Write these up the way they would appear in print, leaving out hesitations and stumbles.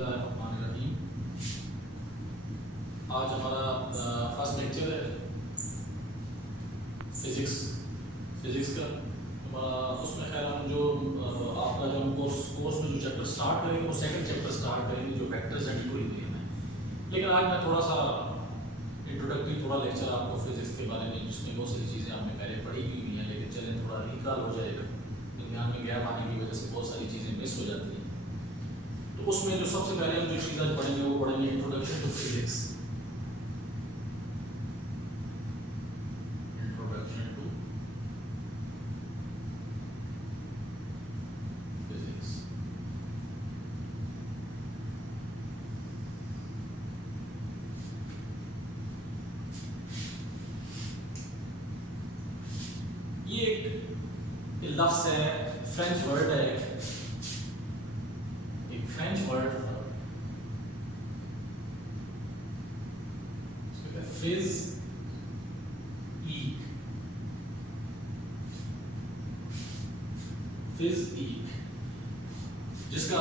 बिस्मिल्लाहिर्रहमानिर्रहीम। आज हमारा फर्स्ट लेक्चर है फिजिक्स का। उसमें खैर हम जो आपका जो कोर्स में जो चैप्टर स्टार्ट करेंगे वो सेकंड चैप्टर स्टार्ट करेंगे जो वेक्टर्स एंड इक्विलिब्रियम है। लेकिन आज मैं थोड़ा सा इंट्रोडक्टरी लेक्चर आपको फिजिक्स के बारे में, जिसमें बहुत सारी चीज़ें आपने पहले पढ़ी हुई हैं, लेकिन चलें थोड़ा रिकॉल हो जाएगा। दुनिया में गैप आने की वजह से बहुत सारी चीज़ें मिस हो जाती हैं। तो उसमें जो सबसे पहले हम जो चीज़ आज पढ़ेंगे वो पढ़ेंगे introduction to physics. Introduction to physics. ये एक लफ्ज़ है, फ्रेंच वर्ड है, एक फ्रेंच वर्ड फिज़िक, जिसका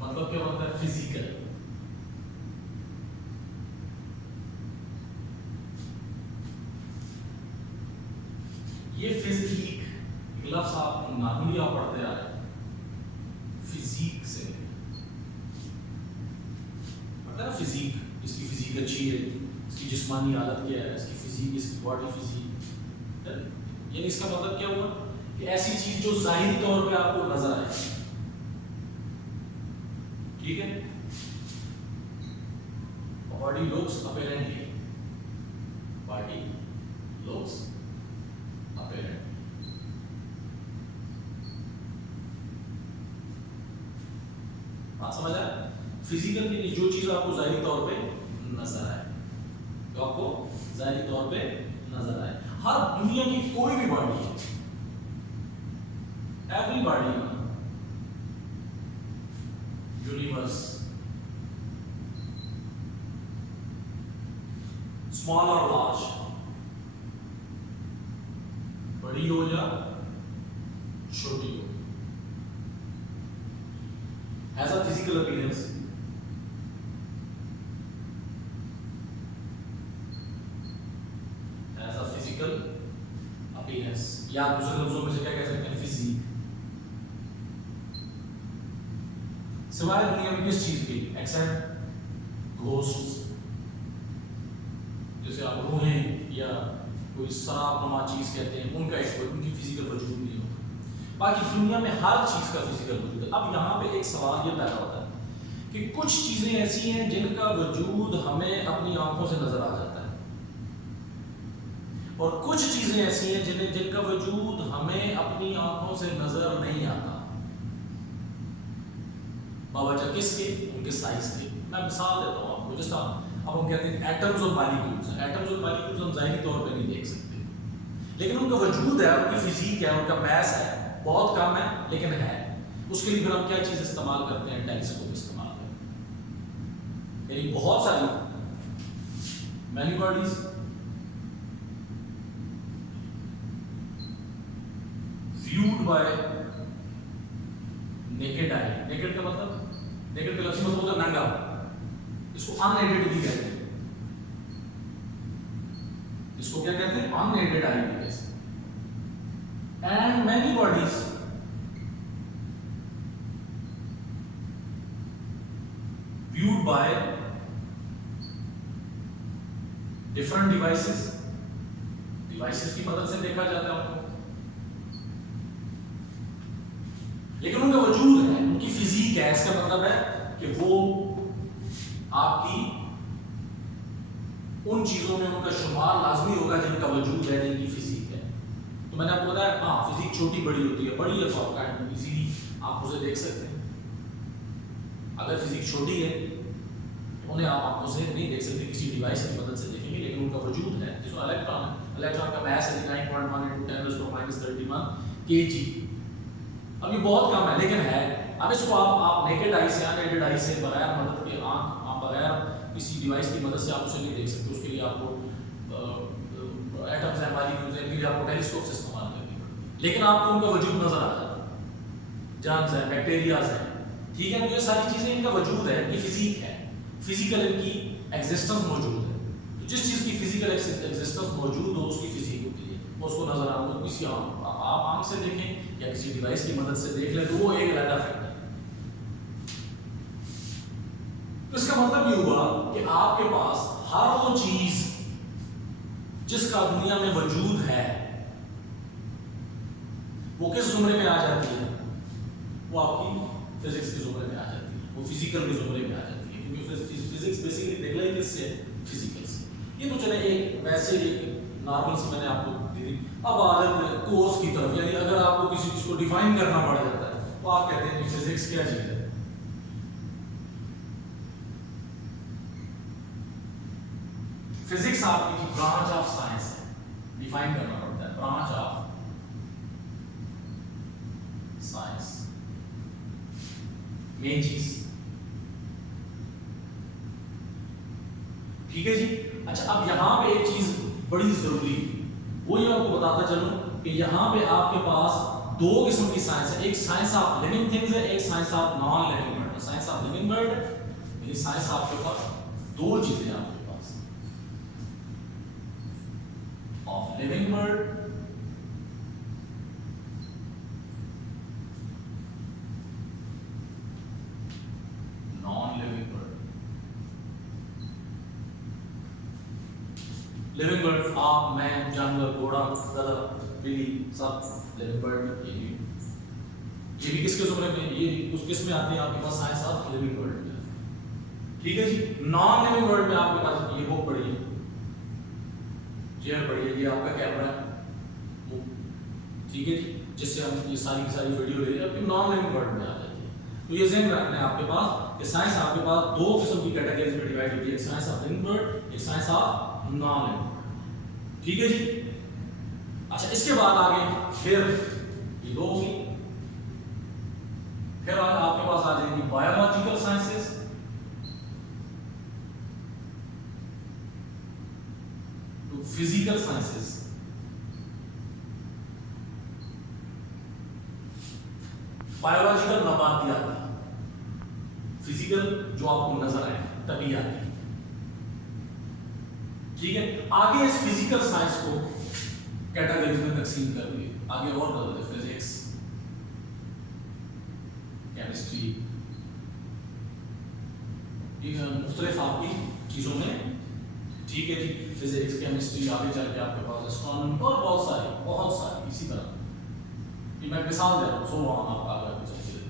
मतलब क्या होता है फिजिकल। ये फिजिक लफ्ज़ आप नॉर्मली आप पढ़ते आ रहे हैं, फिजिक से पता है फिजिक, इसकी फिजिक अच्छी है, इसकी जिस्मानी हालत क्या है, इसकी फिजिक, इसकी बॉडी फिजिक। यानी इसका मतलब क्या हुआ कि ऐसी चीज जो जाहिरी तौर पे आपको नजर आए, ठीक है। Body looks apparently, body looks apparently. बात समझ आया? फिजिकल की जो चीज आपको जाहिरी तौर पे नजर आए, जो आपको जाहिरी तौर पे नजर आए। हर दुनिया की कोई भी बॉडी है, everybody, universe, small or large, बड़ी हो या छोटी हो, has a physical appearance, has a physical appearance, या दूसरे लफ्जों में से क्या कह सकते हैं फिजिक। सिवाय दुनिया में किस चीज की, एक्सेप्ट घोस्ट, जैसे आप रूहें या कोई शराबनुमा चीज कहते हैं, उनका उनकी फिजिकल वजूद नहीं होता। बाकी दुनिया में हर चीज का फिजिकल वजूद है। अब यहाँ पे एक सवाल ये पैदा होता है कि कुछ चीजें ऐसी हैं जिनका वजूद हमें अपनी आंखों से नजर आ जाता है, और कुछ चीजें ऐसी हैं जिनका वजूद हमें अपनी आंखों से नजर नहीं आता। बावजह किसके? उनके साइज के। मैं मिसाल देता हूँ आपको। जैसा अब हम कहते हैं एटम्स और मॉलिक्यूल्स। एटम्स और मॉलिक्यूल्स हम ज़ाहिरी तौर पे नहीं देख सकते, लेकिन उनका वजूद है, उनकी फिजिक है, उनका मैस है, बहुत कम है लेकिन है। उसके लिए फिर हम क्या चीज़ इस्तेमाल करते हैं? टेलीस्कोप इस्तेमाल करते हैं। यानी बहुत सारी many bodies viewed by naked eye। naked का मतलब, naked का लफ्ज़ मतलब होता है नंगा, इसको unaided भी कहते हैं। इसको क्या कहते हैं? unaided eye भी कहते हैं। and many bodies viewed by different devices की मदद से देखा जाता है उनको, लेकिन उनका वजूद है, उनकी फिजिक है। इसका मतलब है कि वो आपकी उन चीजों में उनका शुमार लाजमी होगा जिनका वजूद है, जिनकी फिजिक है। तो मैंने आपको बताया, हाँ फिजिक छोटी बड़ी होती है। बड़ी है फॉर काइंड इजीली आप उसे देख सकते हैं। अगर फिजिक छोटी है तो उन्हें आप आंखों से नहीं देख सकते, किसी डिवाइस की मदद से देखेंगे, लेकिन उनका वजूद है। जिसमें इलेक्ट्रॉन है, इलेक्ट्रॉन का मास है 9.1 × 10⁻31 kg। अब ये बहुत कम है लेकिन है। अब इसको आप नेकेड आई से, अनएडेड आई से, बगैर मदद के आप बगैर किसी डिवाइस की मदद से आप उसे नहीं देख सकते। उसके लिए आपको एटम्स हैं, मॉलिक्यूल्स हैं, इनके लिए आपको टेलीस्कोप से इस्तेमाल करनी पड़ती है। लेकिन आपको उनका वजूद नजर आ जाता है। जर्म्स हैं, बैक्टीरियाज हैं, ठीक है, तो ये सारी चीजें इनका वजूद है, इनकी फिजिक है, फिजिकल इनकी एग्जिस्टेंस मौजूद है। तो जिस चीज की फिजिकल एग्जिस्टेंस मौजूद हो उसकी फिजिक होती है, उसको नजर आना हो, किसी आप आंख से देखें या किसी डिवाइस की मदद से देख लें तो वो एक अलग फैक्ट है। तो इसका मतलब ये हुआ कि आपके पास हर वो चीज जिसका दुनिया में वजूद है वो किस जुमरे में आ जाती है, वो आपकी फिजिक्स के जुमरे में आ जाती है, वो फिजिकल के जुमरे में आ जाती है, क्योंकि फिजिक्स बेसिकली निकला ही किससे, फिजिकल से। ये तो चले एक वैसे एक नॉर्मल से मैंने आपको दी थी। अब आ जाते हैं कोर्स की तरफ, यानी अगर आपको किसी चीज को डिफाइन करना पड़ जाता है तो आप कहते हैं कि फिजिक्स क्या चीज है। फिजिक्स आपकी ब्रांच ऑफ साइंस है, डिफाइन करना पड़ता है, ब्रांच ऑफ साइंस, मेन चीज। ठीक है जी। अच्छा, अब यहां पे एक चीज बड़ी जरूरी है, वो ये आपको बताता चलूं कि यहां पे आपके पास दो किस्म की साइंस है, एक साइंस ऑफ लिविंग थिंग्स है, एक science of non living world. Science of living world यानी साइंस आपके पास दो चीजें आपके पास, of living world non living world. Living world आप, मैं, जानवर, घोड़ा, गधा, बिल्ली, सब लिविंग वर्ल्ड। ये भी किसके जुमरे में, ये उस किस में आते हैं आपके पास, साइंस ऑफ लिविंग वर्ल्ड में। ठीक है जी। नॉन लिविंग वर्ल्ड में आपके पास ये बुक पड़ी है, चेयर पड़ी है, ये आपका कैमरा है, ठीक है जी, जिससे हम ये सारी की सारी वीडियो ले रहे हैं, नॉन लिविंग वर्ल्ड में आ जाती है। तो ये ध्यान रखना है आपके पास कि साइंस आपके पास दो किस्म की कैटेगरीज में डिवाइड होती है, एक साइंस ऑफ लिविंग वर्ल्ड, एक science of non living world. ठीक है जी। अच्छा, इसके बाद आगे फिर ये दो होगी, फिर आपके पास आ जाएगी बायोलॉजिकल साइंसेस, तो फिजिकल साइंसेस, बायोलॉजिकल नबातियात, फिजिकल जो आपको नजर आए तबीयत। ठीक है। आगे इस फिजिकल साइंस को कैटेगरीज में तकसीम कर दिए, आगे और कर देते, फिजिक्स, केमिस्ट्री, ठीक है, मुख्तलिफ आपकी चीजों में। ठीक है जी। फिजिक्स, केमिस्ट्री, आगे चल के आपके पास एस्ट्रोनॉमी और बहुत सारी इसी तरह। ये मैं मिसाल दे रहा हूँ, सो आप आगे चलते,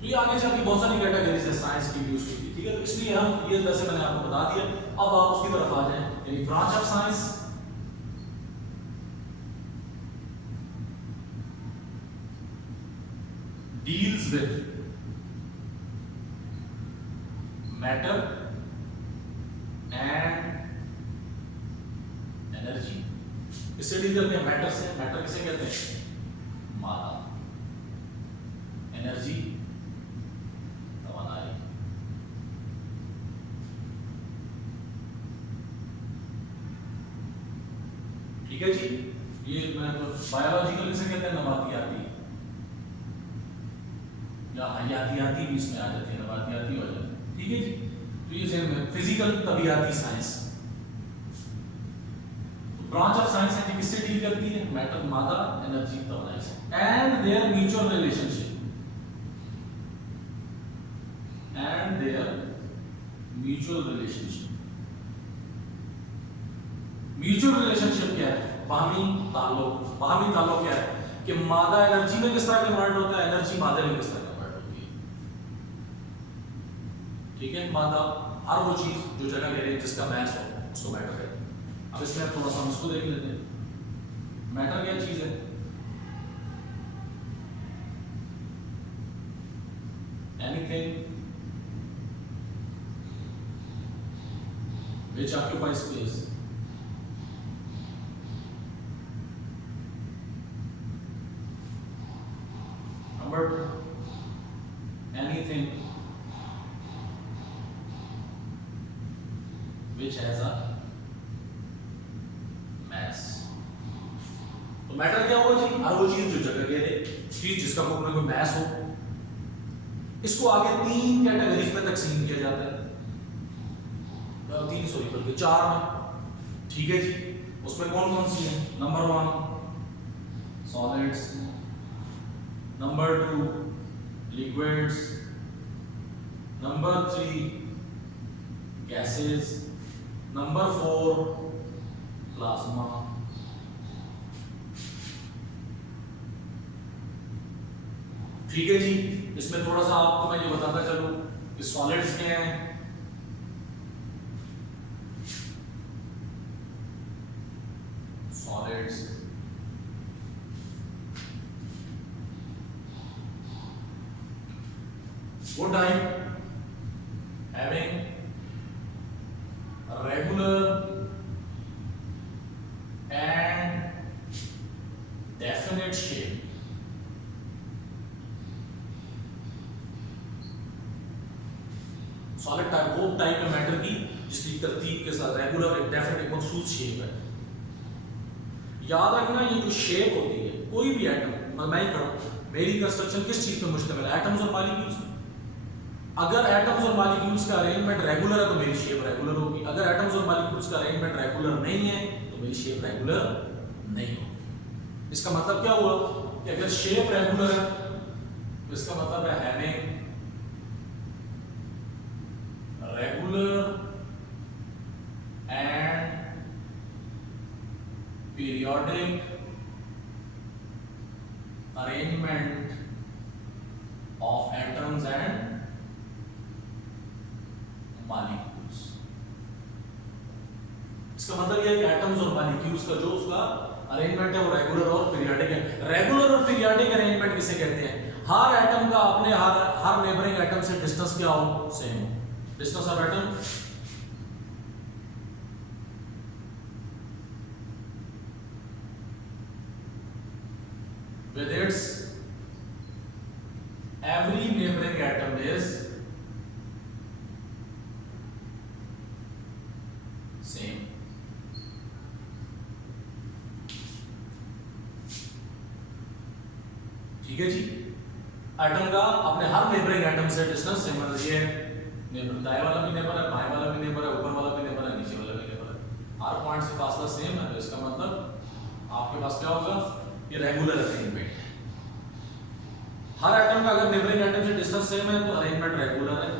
तो ये आगे चल के बहुत सारी कैटेगरीज है साइंस की भी, उसकी भी। ठीक है, तो इसलिए हम ये जैसे मैंने आपको बता दिया, अब आप उसकी तरफ आ जाएं, यानी branch of science, deals with matter and energy. इससे डील करते हैं मैटर से, मैटर किसे कहते हैं, मादा, एनर्जी, तवानाई। ठीक है जी। ये मैं तो बायोलॉजिकल किसे कहते हैं, नबातियाती, या हयातियाती भी इसमें आ जाती है, नबातियाती हो जाती है। ठीक है जी। तो ये सेम है, फिजिकल तबीयाती साइंस। ब्रांच ऑफ साइंस है किससे डील करती है, मैटर, मादा, एनर्जी, तवानाई and their mutual relationship, and their mutual relationship. Mutual relationship क्या है, बाहमी ताल्लुक। बाहमी ताल्लुक क्या है कि मादा एनर्जी में किस तरह कन्वर्ट होता है, एनर्जी मादा में किस तरह कन्वर्ट होती है। ठीक है, मादा हर वो चीज जो जगह ले रही है जिसका मैस हो उसको मैटर कहते हैं। अब इसमें आप थोड़ा सा हम इसको देख लेते हैं, मैटर क्या चीज है, anything which occupies space, number anything which has a mass। तो मैटर क्या होगा जी, हर वो चीज जो जगह घेरे। चीज जिसका कोई ना कोई मैस हो, इसको आगे 3 कैटेगरीज में तकसीम किया जाता है, 3 सॉरी बल्कि 4 में। ठीक है जी, उसमें कौन कौन सी है? Number 1 solids, number 2 liquids, number 3 gases, number 4 plasma. ठीक है जी, इसमें थोड़ा सा आपको मैं ये बताता चलूं कि सॉलिड्स क्या हैं। सॉलिड्स वो type having regular and definite shape। Solid type वो टाइप है मैटर की जिसकी तरतीब के साथ रेगुलर एक डेफिनेट मखसूस शेप है। याद रखना ये जो शेप होती है कोई भी एटम, मैं ही करूं, मेरी कंस्ट्रक्शन किस चीज पे मुश्तमिल है? एटम्स और मॉलिक्यूल्स। अगर एटम्स और मॉलिक्यूल्स का अरेंजमेंट रेगुलर है तो मेरी शेप रेगुलर होगी, अगर एटम्स और मॉलिक्यूल्स का अरेंजमेंट रेगुलर नहीं है तो मेरी शेप रेगुलर नहीं होगी। इसका मतलब क्या हुआ कि अगर शेप रेगुलर है तो इसका मतलब है having regular and periodic arrangement of atoms and molecules. इसका मतलब यह है कि एटम्स और मॉलिक्यूल्स का जो उसका अरेंजमेंट है वो रेगुलर और पीरियोडिक है। रेगुलर और पीरियोडिक अरेंजमेंट किसे कहते हैं? हर एटम का अपने हर नेबरिंग एटम से डिस्टेंस क्या हो? सेम हो। Distance of atom with its every neighboring atom is same। ठीक है जी, एटम का अपने हर नेबरिंग एटम से डिस्टेंस सेम है। ये नेबर दाएं वाला भी नेबर है, बाएं वाला भी नेबर है, ऊपर वाला भी नेबर है, नीचे वाला भी नेबर है। हर पॉइंट से फासला सेम है, तो इसका मतलब आपके पास क्या होगा? ये रेगुलर अरेंजमेंट है। हर एटम का अगर नेबरिंग एटम से डिस्टेंस सेम है तो अरेंजमेंट रेगुलर है।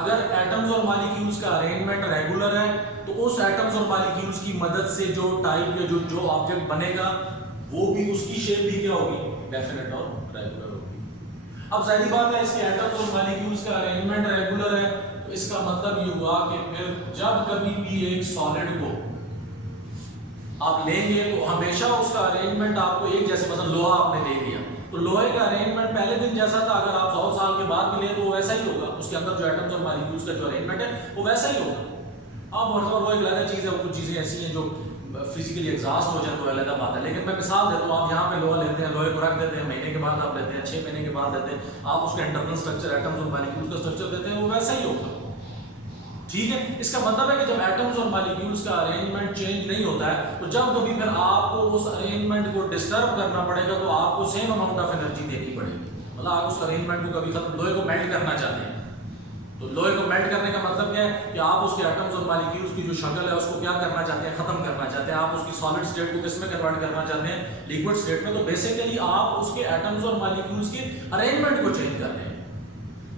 अगर एटम्स और मॉलिक्यूल्स का अरेंजमेंट रेगुलर है तो उस एटम्स और मॉलिक्यूल्स की मदद से जो टाइप या जो ऑब्जेक्ट बनेगा वो भी उसकी शेप भी क्या होगी? डेफिनेट और रेगुलर होगी। अब जाहिर बात है इसके एटम्स और मॉलिक्यूल्स का अरेंजमेंट रेगुलर है तो इसका मतलब ये हुआ कि फिर जब कभी भी एक सॉलिड को आप लेंगे तो हमेशा उसका अरेंजमेंट आपको एक जैसे, मतलब लोहा आपने ले लिया तो लोहे का अरेंजमेंट पहले दिन जैसा था, अगर आप 100 साल के बाद भी लें तो वैसा ही होगा। उसके अंदर जो एटम्स और मॉलिक्यूल्स का जो अरेंजमेंट है वो वैसा ही होगा। अब मतलब वो एक अलग चीज़ है, कुछ चीज़ें ऐसी हैं जो फिजिकली एग्जॉस्ट हो जाए तो अलग बात है। लेकिन मैं मिसाल देता हूँ, आप यहाँ पे लोहा लेते हैं, लोहे को रख देते हैं, महीने के बाद आप लेते हैं, 6 महीने के बाद लेते हैं, आप उसका इंटरनल स्ट्रक्चर एटम्स और मॉलिक्यूल्स का स्ट्रक्चर देते हैं वो वैसा ही होगा। ठीक है, इसका मतलब है कि जब एटम्स और मॉलिक्यूल्स का अरेंजमेंट चेंज नहीं होता है तो जब कभी फिर आपको उस अरेंजमेंट को डिस्टर्ब करना पड़ेगा तो आपको सेम अमाउंट ऑफ एनर्जी देनी पड़ेगी। मतलब आप उस अरेंजमेंट को कभी खत्म, लोहे को मेल्ट करना चाहते हैं तो लोहे को मेल्ट करने का मतलब क्या है कि आप उसके एटम्स और मॉलिक्यूल्स की जो शक्ल है उसको क्या करना चाहते हैं? खत्म करना चाहते हैं। आप उसकी सॉलिड स्टेट को किस में कन्वर्ट करना चाहते हैं? लिक्विड स्टेट में। तो बेसिकली आप उसके एटम्स और मॉलिक्यूल्स के अरेंजमेंट को चेंज कर रहे हैं।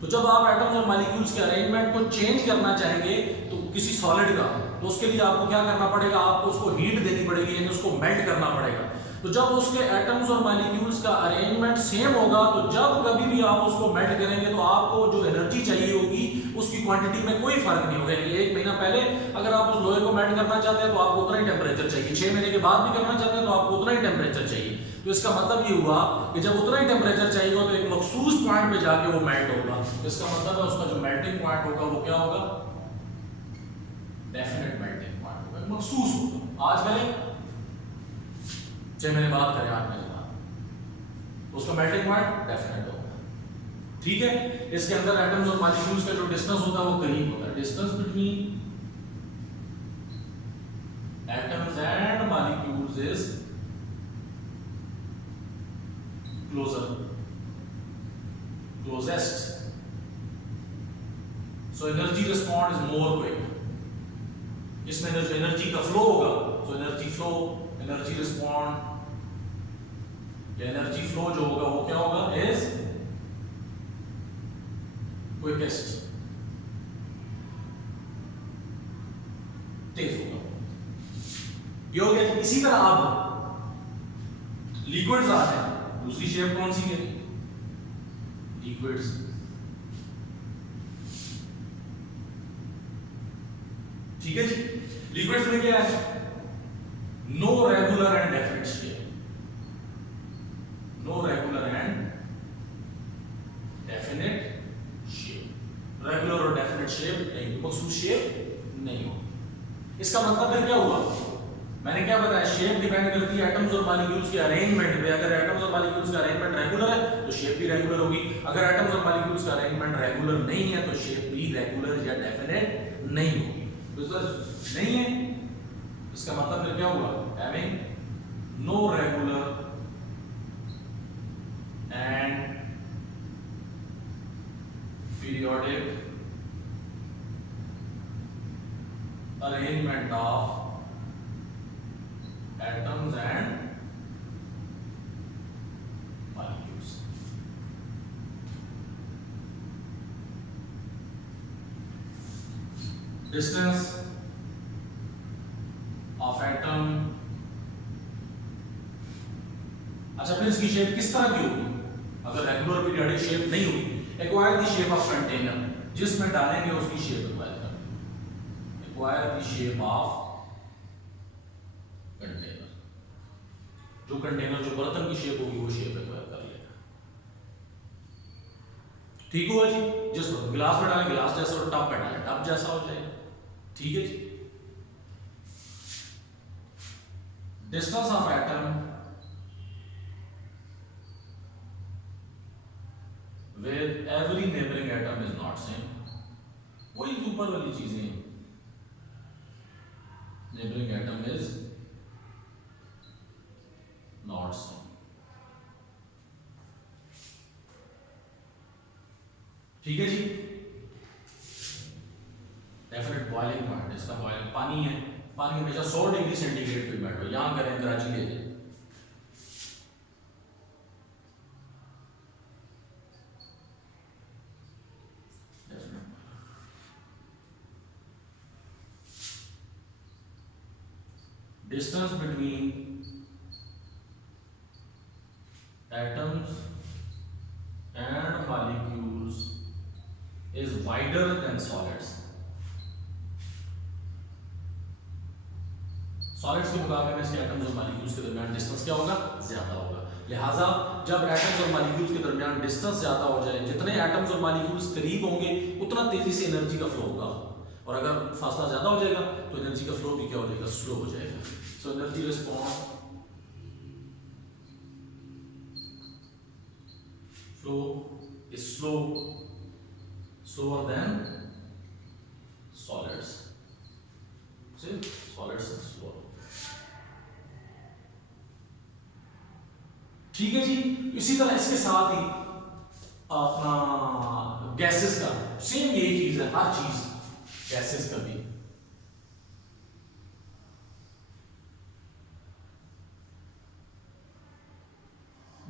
तो जब आप एटम्स और मॉलिक्यूल्स के अरेंजमेंट को चेंज करना चाहेंगे तो किसी सॉलिड का, तो उसके लिए आपको क्या करना पड़ेगा? आपको उसको हीट देनी पड़ेगी, यानी उसको मेल्ट करना पड़ेगा। तो जब उसके एटम्स और मॉलिक्यूल्स का अरेंजमेंट सेम होगा तो जब कभी भी आप उसको मेल्ट करेंगे तो आपको जो एनर्जी चाहिए होगी उसकी क्वांटिटी में कोई फर्क नहीं होगा। 1 महीना पहले अगर आप उस लोहे को मेल्ट करना चाहते हैं तो आपको उतना ही टेम्परेचर चाहिए, 6 महीने के बाद भी करना चाहते हैं तो आपको उतना ही टेम्परेचर चाहिए। तो इसका मतलब ये हुआ कि जब उतना ही टेम्परेचर चाहिए होगा तो एक मखसूस पॉइंट पे जाके वो मेल्ट होगा। इसका मतलब है उसका जो मेल्टिंग पॉइंट होगा वो क्या होगा? डेफिनेट मेल्टिंग पॉइंट होगा, मखसूस होगा। आज करें 6 महीने बाद करें, 8 महीने बाद, उसका मेल्टिंग पॉइंट डेफिनेट होगा। ठीक है, इसके अंदर एटम्स और मॉलिक्यूल्स का जो डिस्टेंस होता है वो करीब होता है। Distance between atoms and molecules is closer, closest. So energy response is more quick. इसमें एनर्जी का फ्लो होगा, so energy flow, energy respond या एनर्जी फ्लो जो होगा वो क्या होगा, इज क्विकेस्ट, तेज होगा। ये हो गया। इसी तरह अब लिक्विड्स आते हैं, दूसरी शेप कौन सी है, लिक्विड्स। ठीक है जी। लिक्विड्स में क्या है, no regular and definite shape, no regular and definite shape, regular और डेफिनेट शेप नहीं, मखसूस शेप नहीं होगी। इसका मतलब फिर क्या हुआ, मैंने क्या बताया, शेप डिपेंड करती है एटम्स और मॉलिक्यूल्स के अरेंजमेंट पे। अगर एटम्स और मॉलिक्यूल्स का अरेंजमेंट रेगुलर है तो शेप भी रेगुलर होगी, अगर एटम्स और मॉलिक्यूल्स का अरेंजमेंट रेगुलर नहीं है तो शेप भी रेगुलर या डेफिनेट नहीं होगी। नहीं है, इसका मतलब फिर क्या हुआ, having no regular and periodic arrangement of atoms and molecules. Distance of atom, अच्छा फिर इसकी शेप किस तरह की होगी, अगर रेगुलर पीरियोडिक शेप नहीं होगी, acquire the shape of container, जिसमें डालेंगे उसकी शेप एक्वायर कर, acquire the shape of container, जो कंटेनर जो बर्तन की शेप होगी वो शेप एक्वायर कर लेगा। ठीक हुआ जी। जिस गिलास में डालें गिलास जैसा और टब में डालें टब जैसा हो जाएगा। ठीक है जी। Distance of atom with every neighbouring atom is not same, वही ऊपर वाली चीजें, neighbouring atom is not same. ठीक है जी। डेफिनेट बॉइलिंग पॉइंट, इसका बॉइलिंग पानी है, पानी हमेशा 100 डिग्री सेंटीग्रेड पे बैठो, यहां करें कराची ले जाए। Distance between atoms and molecules is wider than solids. Solids के मुकाबले में इसके एटम्स और मॉलिक्यूल्स के दरमियान डिस्टेंस क्या होगा, ज्यादा होगा। लिहाजा जब एटम्स और मॉलिक्यूल्स के दरमियान डिस्टेंस ज्यादा हो जाए, जितने एटम्स और मॉलिक्यूल्स करीब होंगे उतना तेजी से एनर्जी का फ्लो होगा, और अगर फासला ज्यादा हो जाएगा तो एनर्जी का फ्लो भी क्या हो जाएगा, स्लो हो जाएगा। So energy response flow is slower than solids. See, solids are slow. ठीक है जी। इसी तरह इसके साथ ही अपना गैसेस का सेम यही चीज है, हर चीज गैसेस का भी।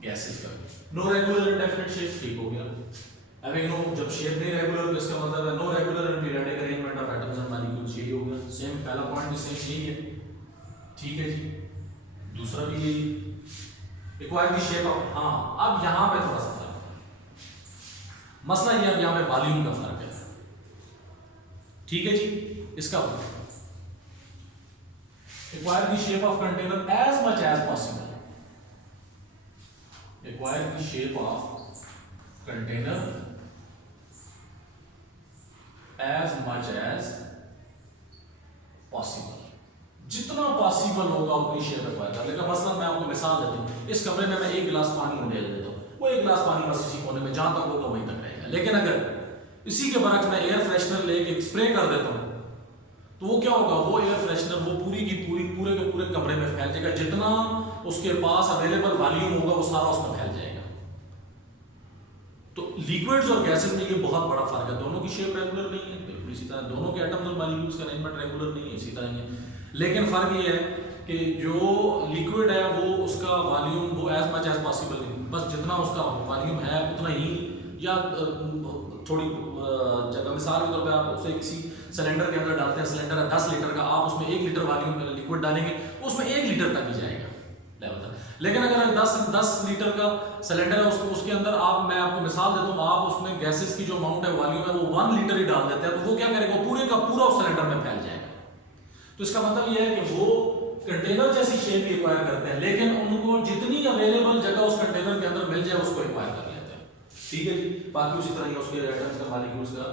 गैसेस का नो रेगुलर डेफिनेट शेप, ठीक हो गया। अब नो जब शेप नहीं रेगुलर तो इसका मतलब है no regular and periodic arrangement of atoms and molecules, यही होगा। सेम पहला पॉइंट भी सेम यही है। ठीक है जी। दूसरा भी यही, एक्वायर द शेप ऑफ, हाँ अब यहां पे थोड़ा सा फर्क है, मसला ये अब यहां पे वॉल्यूम का फर्क है। ठीक है जी। इसका acquire the shape of container as much as possible, acquire the shape of container as much as possible, जितना पॉसिबल होगा उतनी शेप एक्वायर कर लेगा। मसलन मैं आपको मिसाल देता हूं, इस कमरे में मैं एक गिलास पानी उड़ेल देता हूं, वो एक गिलास पानी बस इसी कोने में जहां तक होगा वहीं तक रहेगा। लेकिन अगर इसी के बरक्स मैं एयर फ्रेशनर लेके स्प्रे कर देता हूं तो वो क्या होगा, वो एयर फ्रेशनर वो पूरे के पूरे कमरे में फैल जाएगा, जितना उसके पास अवेलेबल वॉल्यूम होगा वो सारा उसमें फैल जाएगा। लिक्विड्स और गैसेस में ये बहुत बड़ा फर्क है, दोनों की शेप रेगुलर नहीं है, बिल्कुल इसी तरह दोनों के एटम्स और मॉलिक्यूल्स का अरेंजमेंट रेगुलर नहीं है, इसी तरह ही है। लेकिन फर्क ये है कि जो लिक्विड है वो उसका वॉल्यूम वो एज मच एज पॉसिबल नहीं, बस जितना उसका वॉल्यूम है उतना ही, या थोड़ी जगह मिसाल के तौर पे आप उसे किसी सिलेंडर के अंदर डालते हैं, सिलेंडर है 10 लीटर का, आप उसमें 1 लीटर वॉल्यूम लिक्विड डालेंगे उसमें 1 लीटर तक ही जाएगा लेवल तक। लेकिन अगर 10 लीटर का सिलेंडर है उसके अंदर आप, मैं आपको मिसाल देता हूँ, आप उसमें गैसेस की जो अमाउंट है वॉल्यूम है वो 1 लीटर ही डाल देते हैं, तो वो क्या करेगा, पूरे का पूरा उस सिलेंडर में फैल जाएगा। तो इसका मतलब ये है कि वो कंटेनर जैसी शेप रिक्वायर करते हैं, लेकिन उनको जितनी अवेलेबल जगह उस कंटेनर के अंदर मिल जाए उसको रिक्वायर कर लेते हैं। ठीक है जी। बाकी उसी तरह उसके एटम्स का मॉलिक्यूल्स का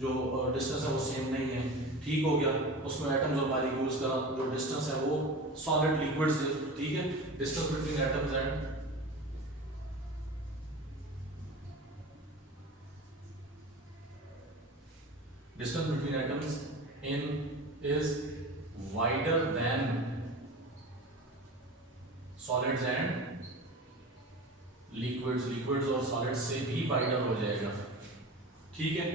जो डिस्टेंस है वो सेम नहीं है, ठीक हो गया। उसमें एटम्स और मॉलिक्यूल्स का जो डिस्टेंस है वो सॉलिड लिक्विड से, ठीक है, distance between atoms and distance between atoms in is wider than solids and liquids और solids से भी wider हो जाएगा, ठीक है।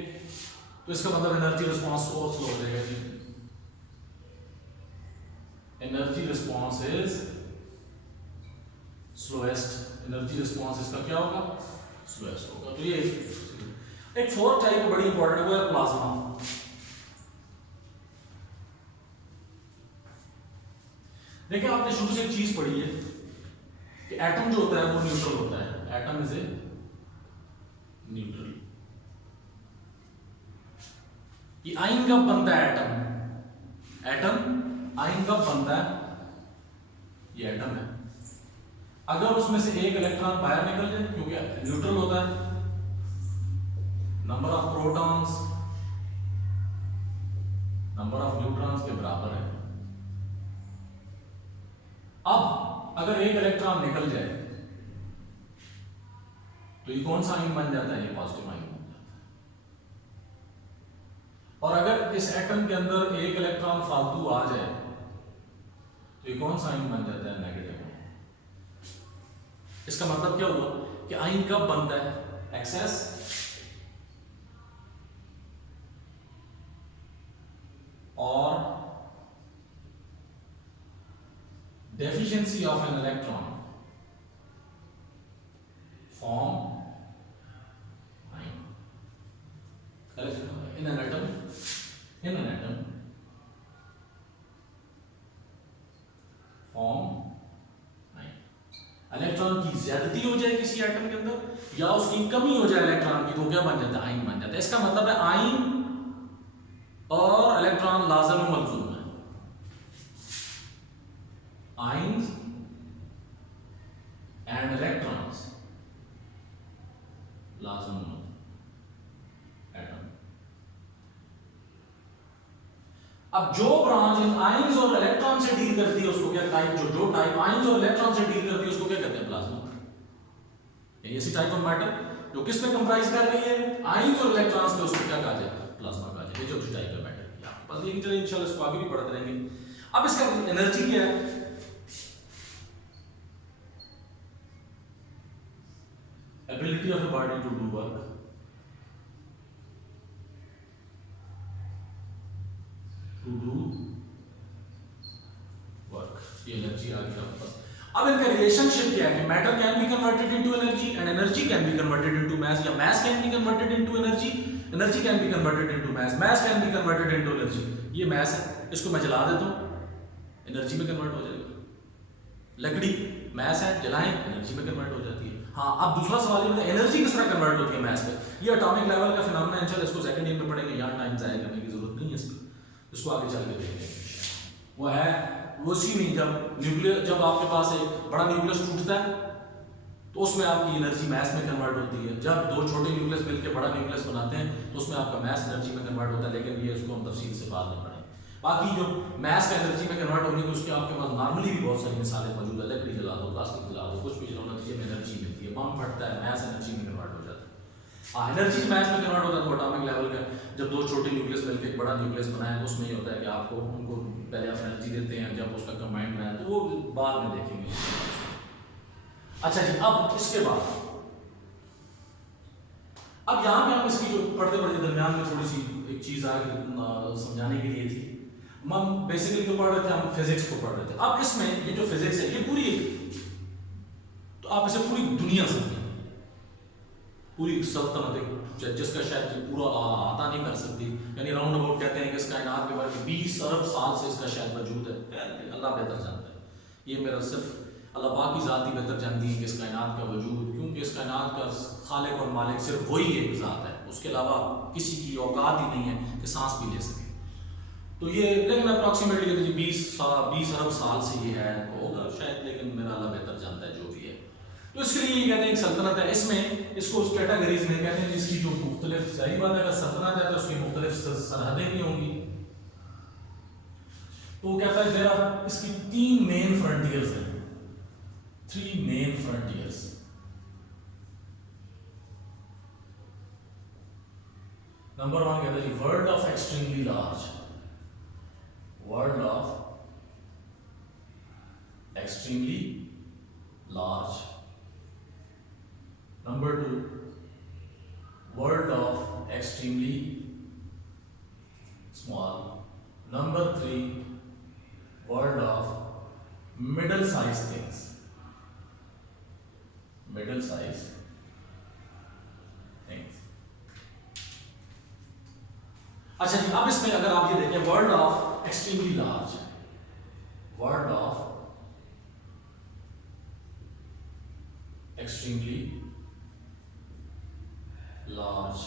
तो इसका मतलब एनर्जी रिस्पॉन्स और स्लो हो जाएगा जी। Energy response is slowest, energy response इसका क्या होगा, स्लोएस्ट होगा। तो ये एक फोर्थ टाइप बड़ी इंपॉर्टेंट है, वो है प्लाज्मा। देखिए आपने शुरू से एक चीज पढ़ी है कि एटम जो होता है वो न्यूट्रल होता है, एटम इज ए न्यूट्रल। ये आयन कब बनता है, एटम आयन कब बनता है, ये एटम है अगर उसमें से एक इलेक्ट्रॉन बाहर निकल जाए, क्योंकि न्यूट्रल होता है, number of protons number of neutrons के बराबर है। अब अगर एक इलेक्ट्रॉन निकल जाए तो ये कौन सा आयन बन जाता है, ये पॉजिटिव आयन बन जाता है। और अगर इस एटम के अंदर एक इलेक्ट्रॉन फालतू आ जाए तो ये कौन सा आयन बन जाता है, नेगेटिव। इसका मतलब क्या हुआ कि आयन कब बनता है, एक्सेस और deficiency of an electron form ion in an atom form ion। Electron की ज्यादती हो जाए किसी एटम के अंदर या उसकी कमी हो जाए इलेक्ट्रॉन की, तो क्या बन जाता है, आयन बन जाता है। इसका मतलब है आयन और इलेक्ट्रॉन लाजम मलजूम है, ions and electrons लाजम एटम। अब जो ब्रांच इन आयंस और इलेक्ट्रॉन से डील करती है उसको क्या टाइप, जो टाइप आयंस और इलेक्ट्रॉन से डील करती है उसको क्या कहते हैं, प्लाज्मा। ऐसी टाइप ऑफ मैटर जो किस में कंप्राइज कर रही है, आयंस और इलेक्ट्रॉन्स पे, उसको क्या कहा जाएगा, प्लाज्मा कहा जाएगा। ये जो टाइप ऑफ मैटर की आपके पास, लेकिन चलिए इंशाल्लाह इसको आगे भी पढ़ते रहेंगे। अब इसका एनर्जी क्या है, ability of a body to do work, ये एनर्जी आ गई आपके पास। अब इनका रिलेशनशिप क्या है कि matter can be converted into energy and energy can be converted into mass, या mass can be converted into energy, energy can be converted into mass, mass can be converted into energy. ये mass है, इसको मैं जला देता हूँ energy में convert हो जाएगा। लकड़ी मैस है, जलाएं एनर्जी में कन्वर्ट हो जाती है। हाँ, अब दूसरा सवाल ये एनर्जी किस तरह कन्वर्ट होती है मैस पे। ये एटॉमिक लेवल का फिनोमेना है, इंशाल्लाह इसको सेकंड ईयर में पढ़ेंगे, यहाँ टाइम जाया करने की जरूरत नहीं है इसको, इसको आगे चल के देखेंगे। वो है वो उसी में जब आपके पास एक बड़ा न्यूक्लियस टूटता है तो उसमें आपकी एनर्जी मैस में कन्वर्ट होती है। जब दो छोटे न्यूक्लियस मिलकर बड़ा न्यूक्लियस बनाते हैं तो उसमें आपका मैस एनर्जी में कन्वर्ट होता है, लेकिन ये इसको हम तफसील से बाद में पढ़ें। बाकी जो मैस का एनर्जी में कन्वर्ट होने की उसके आपके पास नॉर्मली भी बहुत सारी मिसालें मौजूद है। लकड़ी जला दो, प्लास्टिक जला दो, कुछ भी जलाओ, नतीजे में एनर्जी मिलती है। बम फटता है, मैस एनर्जी में कन्वर्ट हो जाता है। हाँ, एनर्जी मैस में कन्वर्ट होता है तो एटॉमिक लेवल का जब दो छोटे न्यूक्लियस मिलकर एक बड़ा न्यूक्लियस बनाए तो उसमें ये होता है कि आपको उनको पहले आप एनर्जी देते हैं, जब उसका कंबाइंड बनाए तो वो बाद में देखेंगे। अच्छा जी, अब इसके बाद अब यहाँ पे हम इसकी जो पढ़ते पढ़ते दरमियान में थोड़ी सी एक चीज़ आगे समझाने के लिए थी। हम बेसिकली जो पढ़ रहे थे, हम फिजिक्स को पढ़ रहे थे। अब इसमें ये जो फिजिक्स है ये पूरी, तो आप इसे पूरी दुनिया समझें, पूरी सल्तनत जिसका शायद पूरा आता नहीं कर सकती, यानी राउंड अबाउट कहते हैं कि इस कायनात के बारे में 20 अरब साल से इसका शायद वजूद है। अल्लाह बेहतर जानता है, ये मेरा सिर्फ अल्लाह पाक की ज़ात ही बेहतर जानती है कि इस कायनात का वजूद, क्योंकि इस कायनात का खालिक और मालिक सिर्फ वही एक ज़ात है, उसके अलावा किसी की औकात ही नहीं है कि सांस भी ले सके। तो ये लेकिन अप्रॉक्सीमेटली कहते हैं 20 अरब साल से ये है, होगा शायद, लेकिन मेरा अल्लाह बेहतर जानता है जो भी है। तो इसके लिए ये कहते हैं एक सल्तनत है, इसमें इसको उस कैटेगरीज में कहते हैं इसकी जो मुख्तलिफ, सही बात है, अगर सल्तनत है तो उसकी मुख्तलिफ सरहदें भी होंगी। तो कहता है जरा इसकी 3 मेन फ्रंटियर्स हैं, 3 मेन फ्रंटियर्स। नंबर 1 कहता है world of extremely large, world of extremely large. Number 2 world of extremely small. Number 3 world of middle size things, middle size things. अच्छा जी, अब इसमें अगर आप ये देखें world of extremely large, world of extremely large,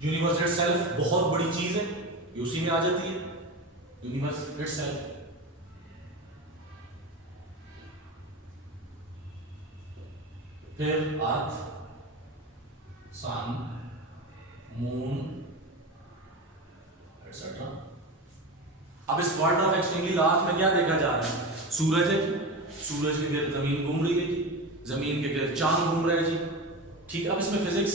universe itself बहुत बड़ी चीज है, ये उसी में आ जाती है, यूनिवर्स इटसेल्फ। फिर अर्थ, सन, मून एटसेट्रा। अब इस वर्ल्ड ऑफ एक्सट्रीमली लार्ज में क्या देखा जा रहा है? सूरज है, सूरज के गिर्द जमीन घूम रही है जी, जमीन के गिर्द चांद घूम रहा है जी, ठीक है। अब इसमें फिजिक्स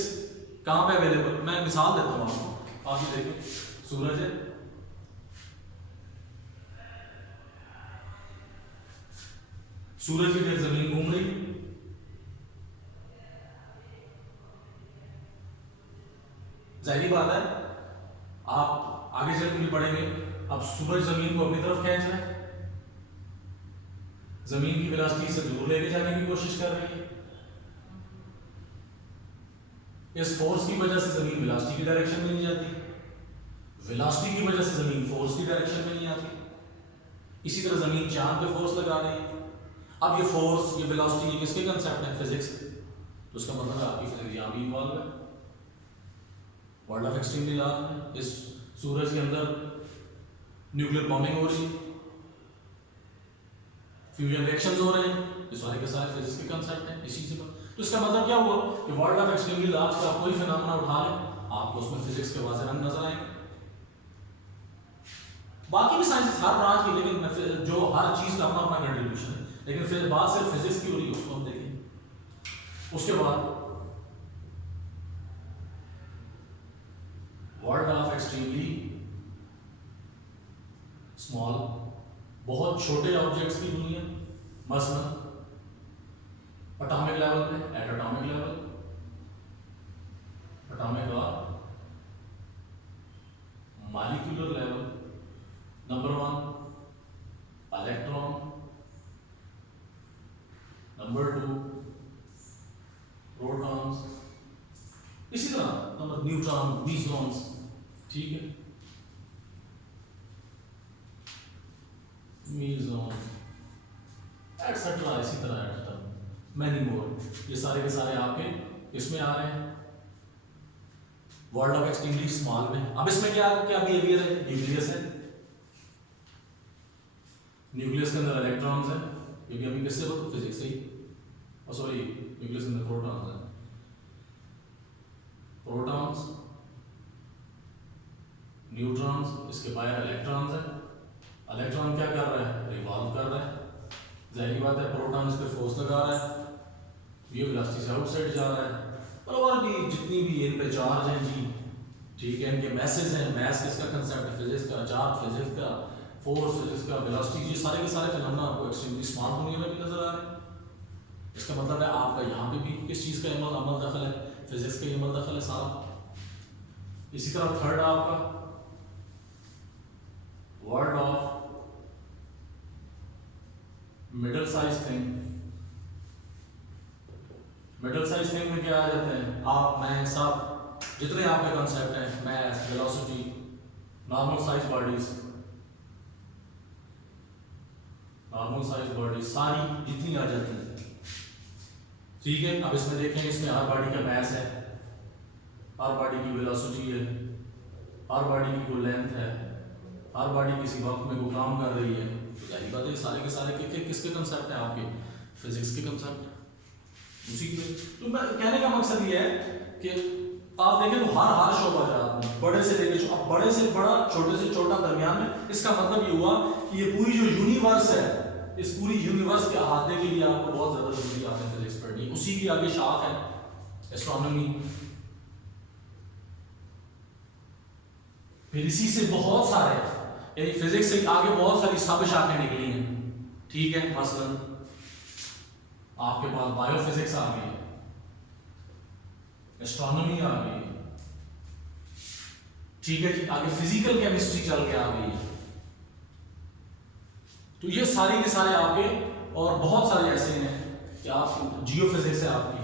कहां पे अवेलेबल, मैं मिसाल देता हूं आपको, आप ये देखिए, सूरज है, सूरज के गिर्द जमीन घूम रही है, जाहिर बात है आप आगे चल के पढ़ेंगे। अब सूरज जमीन को अपनी तरफ खींच रहा है, जमीन की वेलोसिटी से दूर लेके जाने की कोशिश कर रही है, इस फोर्स की वजह से जमीन वेलोसिटी की डायरेक्शन में नहीं जाती, वेलोसिटी की वजह से जमीन फोर्स की डायरेक्शन में नहीं आती। इसी तरह जमीन चांद पे फोर्स लगा रही है। अब ये फोर्स, ये वेलोसिटी, ये किसके कंसेप्ट है? फिजिक्स। तो उसका मतलब है आपकी फिजिक्स यहां भी इन्वॉल्व है, वर्ल्ड ऑफ एक्सट्रीमली लार्ज में। इस सूरज के अंदर न्यूक्लियर बॉम्बिंग हो रही है, फ्यूजन रिएक्शंस हो रहे हैं, ये सारे के सारे फिजिक्स के कंसेप्ट हैं इसी से। तो इसका मतलब क्या हुआ कि वर्ल्ड ऑफ एक्सट्रीमली लार्ज का कोई फिनोमेना उठा लें, आपको उसमें फिजिक्स के वाज़े रंग नजर आएंगे। बाकी भी साइंस हर ब्रांच की, लेकिन जो हर चीज का अपना अपना कंट्रीब्यूशन है, लेकिन फिर बात सिर्फ फिजिक्स की हो रही है, उसको हम देखेंगे। उसके बाद वर्ल्ड ऑफ एक्सट्रीमली स्मॉल, बहुत छोटे ऑब्जेक्ट्स की दुनिया, मसलन एटॉमिक लेवल पे, एट एटॉमिक लेवल, एटॉमिक और molecular level. Number 1 electron, number 2 protons, इसी तरह नंबर न्यूट्रॉन, मीसॉन्स, ठीक है, मीसॉन एटसेट्रा, इसी तरह मैनी मोर। ये सारे के सारे आपके इसमें आ रहे हैं वर्ल्ड ऑफ एक्सट्रीमली स्मॉल में। अब इसमें क्या क्या बिहेवियर है? न्यूक्लियस है, न्यूक्लियस के अंदर इलेक्ट्रॉन्स है, ये भी अभी किससे बोलते? फिजिक्स से ही, और सॉरी न्यूक्लियस के अंदर प्रोटॉन्स है, प्रोटॉन्स, न्यूट्रॉन्स, इसके बाहर इलेक्ट्रॉन्स है। इलेक्ट्रॉन क्या कर रहा है? रिवॉल्व कर रहा है, जाहिर बात है प्रोटॉन इस पे फोर्स लगा रहा है, ये वेलोसिटी से आउटसाइड जा रहा है। और भी जितनी भी इन पे चार्ज हैं जी, ठीक है, इनके मैसेज हैं, मैस किसका कंसेप्ट है? फिजिक्स का, चार्ज फिजिक्स का, फोर्स फिजिक्स का, वेलोसिटी, ये सारे के सारे फिनोमेना आपको एक्सट्रीमली स्मॉल दुनिया में भी नजर आ रहे हैं। इसका मतलब है आपका यहाँ पे भी किस चीज़ का अमल दखल है, फिजिक्स का अमल दखल है सारा। इसी तरह थर्ड आपका word of middle size thing. Middle size thing में क्या आ जाते हैं, आप मैं सब जितने आपके कॉन्सेप्ट हैं, math, velocity, normal size bodies, normal size bodies सारी जितनी आ जाती है, ठीक है। अब इसमें देखेंगे, इसमें हर बॉडी का मैस है, हर बॉडी की वेलोसिटी है, हर बॉडी की कोई लेंथ है, हर बॉडी किसी वक्त में कोई काम कर रही है। तो जाहिर बात है सारे के सारे किसके कंसेप्ट हैं, आपके फिजिक्स के कंसेप्ट उसी के। तो मैं कहने का मकसद ये है कि आप देखें तो हर शोबा जात में बड़े से लेके अब बड़े से बड़ा, छोटे से छोटा, दरमियान में, इसका मतलब ये हुआ कि ये पूरी जो यूनिवर्स है, इस पूरी यूनिवर्स के अहाते के लिए आपको बहुत ज्यादा जरूरी आपने फिजिक्स पढ़नी। उसी की आगे शाख है एस्ट्रोनॉमी, फिर इसी से बहुत सारे, यानी फिजिक्स से आगे बहुत सारी सब शाखें निकली हैं, ठीक है। मसलन आपके पास बायोफिजिक्स आ गई, एस्ट्रोनॉमी आ गई, ठीक है जी। आगे फिजिकल केमिस्ट्री चल के आ गई। तो ये सारी के सारे आपके, और बहुत सारे ऐसे हैं कि आप जियोफिजिक्स है आपकी,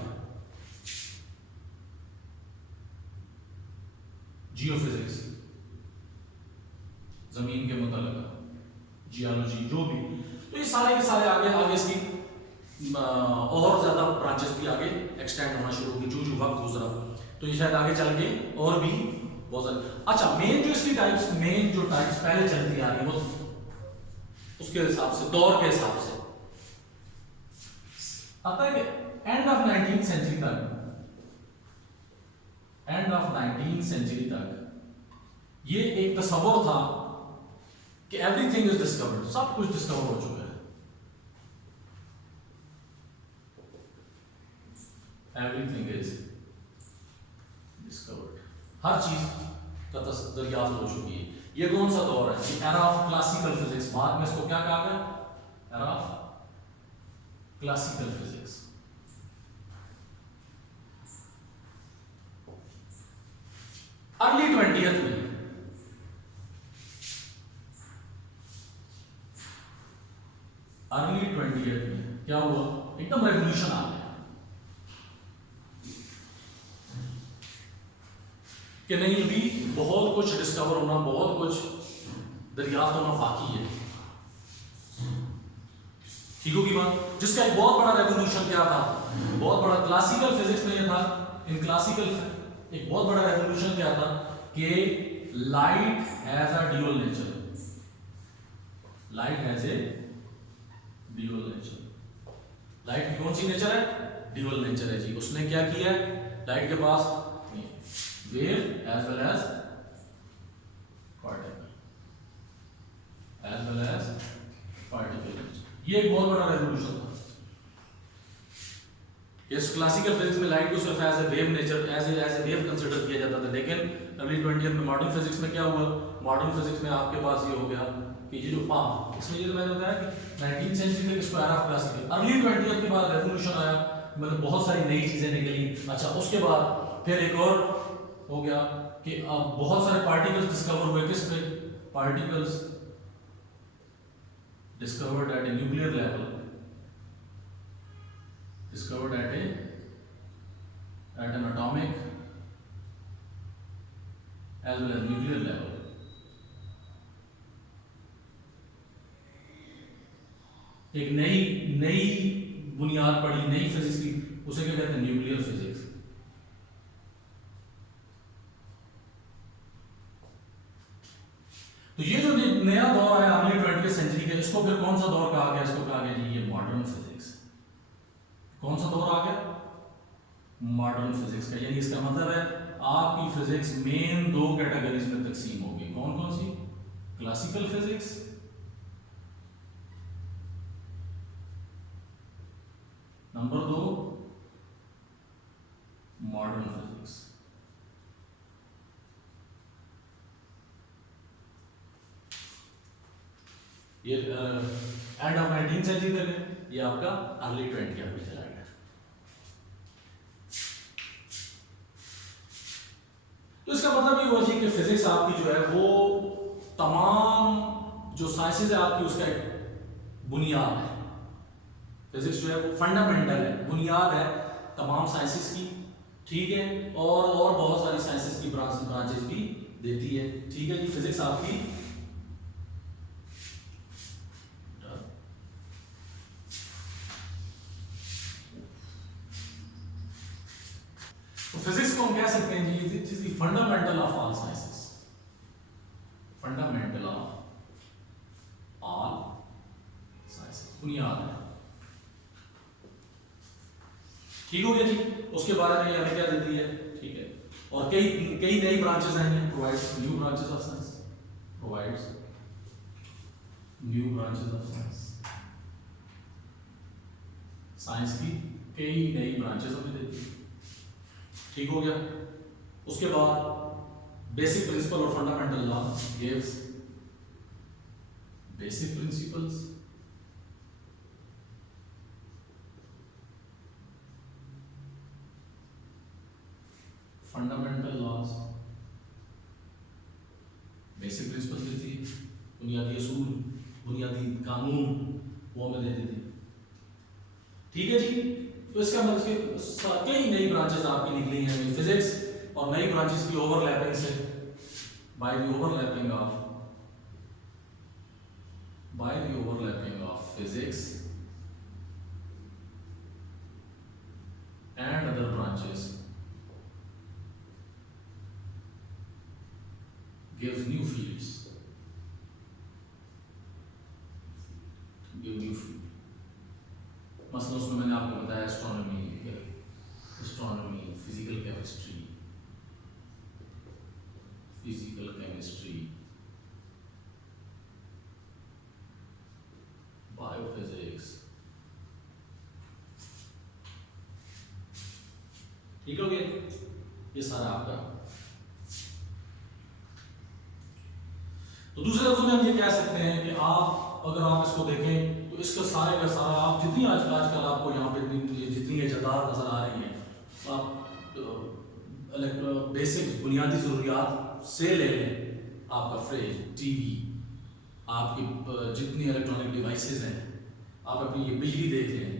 जियोफिजिक्स जमीन के मुताबिक, जियोलॉजी, जो भी। तो ये सारे के सारे आगे आगे इसकी और ज्यादा ब्रांचेस भी आगे एक्सटेंड होना शुरू होगी जो जो वक्त गुजरा। तो ये शायद आगे चल के और भी बहुत ज्यादा। अच्छा, मेन जो इसकी टाइप्स, मेन जो टाइप्स पहले चलती आ रही वो उसके हिसाब से, दौर के हिसाब से आता है कि एंड ऑफ 19th सेंचुरी तक, एंड ऑफ 19th सेंचुरी तक ये एक तस्वर था कि एवरीथिंग इज डिस्कवर्ड, सब कुछ डिस्कवर हो चुका है, एवरीथिंग इज डिस्कवर्ड, हर चीज का दरियाफ्त हो चुकी है। ये कौन सा दौर है, एरा ऑफ क्लासिकल फिजिक्स। बाद में इसको क्या कहा गया, era of classical physics. Early 20th में, अर्ली 20th में क्या हुआ, एकदम रेवोल्यूशन आ गया कि नहीं, अभी बहुत कुछ डिस्कवर होना, बहुत कुछ दरियाफ्त होना बाकी है, ठीक होगी बात। जिसका एक बहुत बड़ा रेवोल्यूशन क्या था, बहुत बड़ा क्लासिकल फिजिक्स में यह था, इन क्लासिकल एक बहुत बड़ा रेवोल्यूशन क्या था कि light has a dual nature, light has a dual nature. Light की कौन सी नेचर है, ड्यूअल नेचर है जी। उसने क्या किया, लाइट के पास wave as well as particle, as well as particle. ये एक बहुत बड़ा रेवोल्यूशन था। इस क्लासिकल फिजिक्स में लाइट को सिर्फ as a wave nature, as a wave consider किया जाता था। लेकिन अर्ली 20th में मॉडर्न फिजिक्स में क्या हुआ, मॉडर्न फिजिक्स में आपके पास ये हो गया कि ये जो इसमें ये जो मैंने बताया कि 19th सेंचुरी में इसको era of classical, early 20th के बाद रेवोल्यूशन आया, मतलब बहुत सारी नई चीजें निकली। अच्छा, उसके बाद फिर एक और हो गया कि अब बहुत सारे पार्टिकल्स डिस्कवर हुए, किस पे, particles discovered at a nuclear level, discovered at an atomic as well as nuclear level. एक नई बुनियाद पड़ी, नई फिजिक्स की, उसे क्या कहते हैं, न्यूक्लियर फिजिक्स। तो ये जो नया दौर आया अर्ली 20th सेंचुरी का, इसको फिर कौन सा दौर कहा गया, इसको कहा गया जी ये मॉडर्न फिजिक्स। कौन सा दौर आ गया, मॉडर्न फिजिक्स का। यानी इसका मतलब है आपकी फिजिक्स मेन दो कैटेगरीज में तकसीम होगी। कौन कौन सी, classical physics number 2, modern physics. ये एंड ऑफ 19th सेंचुरी तक है, ये आपका अर्ली 20th में चला गया। तो इसका मतलब ये हुआ जी कि फिजिक्स आपकी जो है वो तमाम जो साइंसेज है आपकी उसका एक बुनियाद है। फिजिक्स जो है वो फंडामेंटल है, बुनियाद है तमाम साइंसेस की, ठीक है, और बहुत सारी साइंसेस की ब्रांचेस भी देती है, ठीक है जी। फिजिक्स आपकी तो फिजिक्स को हम कह सकते हैं जी it is the fundamental of all sciences, fundamental of all sciences, बुनियाद है, ठीक हो गया जी। उसके बारे में हमें क्या देती है, ठीक है, और कई कई नई ब्रांचेस आई हैं, provides new branches of science, provides new branches of science, science की कई नई ब्रांचेस हमें देती है, ठीक हो गया। उसके बाद बेसिक प्रिंसिपल और fundamental law gives basic principles, fundamental laws, basic principle देती है, बुनियादी असूल, बुनियादी कानून वो हमें दे देती है, ठीक है जी। तो इसका मतलब कई नई ब्रांचेस आपकी निकली हैं फिजिक्स, और नई ब्रांचेस की ओवरलैपिंग से by the overlapping of physics and other branches gives new fields, give new field। मसलन उसमें मैंने आपको बताया एस्ट्रोनॉमी, फिजिकल केमिस्ट्री, बायोफिजिक्स, ठीक हो गया, ये सारा आपका। तो दूसरे लफ्जों में हम ये कह सकते हैं कि आप अगर आप इसको देखें तो इसका सारे का सारा आप जितनी आजकल आपको यहाँ पे जितनी इजादात नजर आ रही हैं, आप बेसिक बुनियादी ज़रूरियात से ले लें, आपका फ्रिज, टीवी, आपकी जितनी इलेक्ट्रॉनिक डिवाइसेस हैं, आप अपनी ये बिजली देख लें,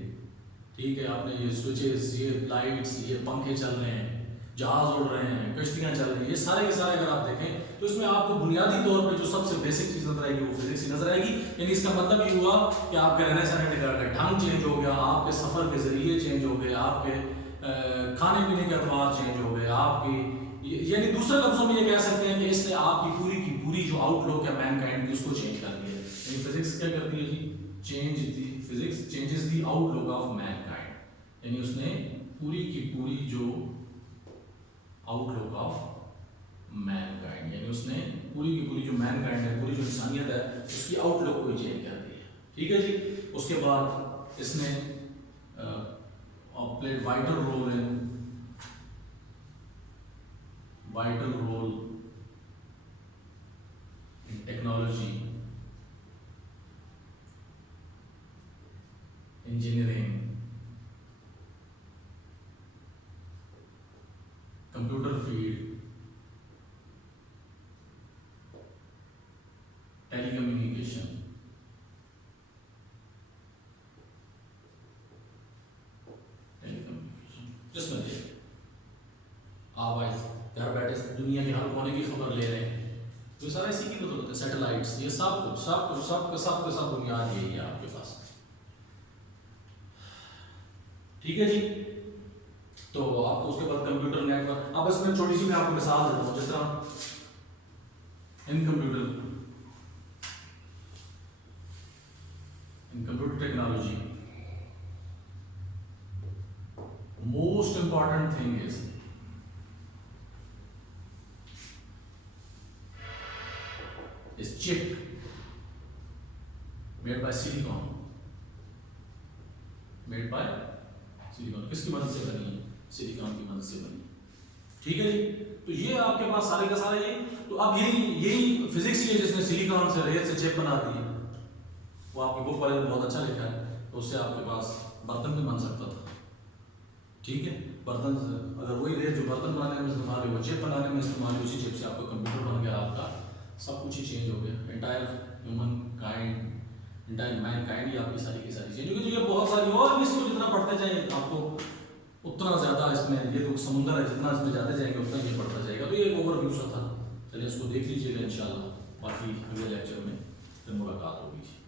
ठीक है, आपने ये स्विचेस, ये लाइट्स, ये पंखे चल रहे हैं, जहाज उड़ रहे हैं, कश्तियाँ चल रही हैं, ये सारे के सारे अगर आप देखें तो इसमें आपको बुनियादी तौर पे जो सबसे बेसिक चीज़ नजर आएगी वो फिजिक्स ही नजर आएगी। यानी इसका मतलब ये हुआ कि आपके रहने सहने का ढंग चेंज हो गया, आपके सफ़र के ज़रिए चेंज हो गए, आपके खाने पीने के अतबार चेंज हो गए, आपकी यानी दूसरे लफ्जों में ये कह सकते हैं कि इसने आपकी पूरी की पूरी जो आउटलुक है मैनकाइंड की उसको चेंज कर दिया है। यानी फिजिक्स क्या करती है जी, physics changes the outlook of mankind, यानी उसने पूरी की पूरी जो आउटलुक ऑफ मैनकाइंड, यानी उसने पूरी की पूरी जो मैनकाइंड है, पूरी जो इंसानियत है, उसकी आउटलुक को चेंज कर दिया, ठीक है जी। उसके बाद इसने played vital role in technology, engineering, computer field, telecommunication, जिसमें आप आज घर बैठे दुनिया के हर कोने की खबर ले रहे हैं, तो सारा इसी की बदौलत है, सैटेलाइट्स, ये सब बुनियाद यही है आपके पास, ठीक है जी। तो आपको उसके बाद कंप्यूटर नेटवर्क, अब इसमें छोटी सी मैं आपको मिसाल देता हूँ, जिस तरह इन computer technology most important thing is chip made by silicon, किसकी मदद से बनी है, सिलिकॉन की मदद से बनी, ठीक है जी। तो ये आपके पास सारे का सारा ये, तो अब यही फिजिक्स ही है जिसने सिलिकॉन से रेत से चिप बना दी है, वो आपकी बुक वाले ने बहुत अच्छा लिखा है, तो उससे आपके पास बर्तन भी बन सकता था, ठीक है, बर्तन अगर वही रेत जो बर्तन बनाने में इस्तेमाल हुई वो चिप बनाने में इस्तेमाल हुई, उसी चिप से आपका कंप्यूटर बन गया, आपका सब कुछ ही चेंज हो गया। Entire human kind, entire man kind he आपकी सारी की सारी चेंज हो गई। तो ये बहुत सारी और भी, इसको जितना पढ़ते जाए आपको उतना ज़्यादा इसमें, ये तो समुंदर है, जितना इसमें जाते जाएंगे उतना ये बढ़ता जाएगा। तो ये ओवरव्यू सा था, चलिए इसको देख लीजिएगा इंशाल्लाह, बाकी अगले लेक्चर में फिर मुलाकात होगी।